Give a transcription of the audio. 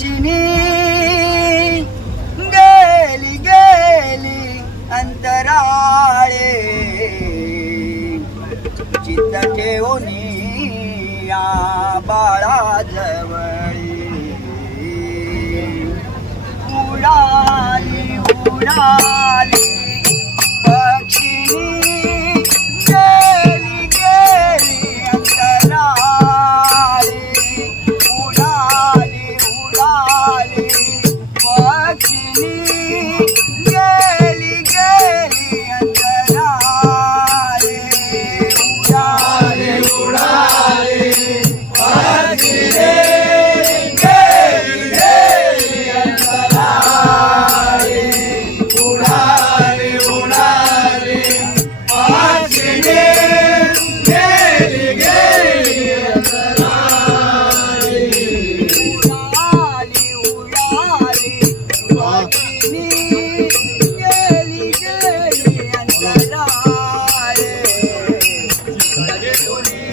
उशिनी गेली गेली अंतराळे. चित्त ठेवून या बाळाजवळी. उडाली उडाली. Thank you. Yeah.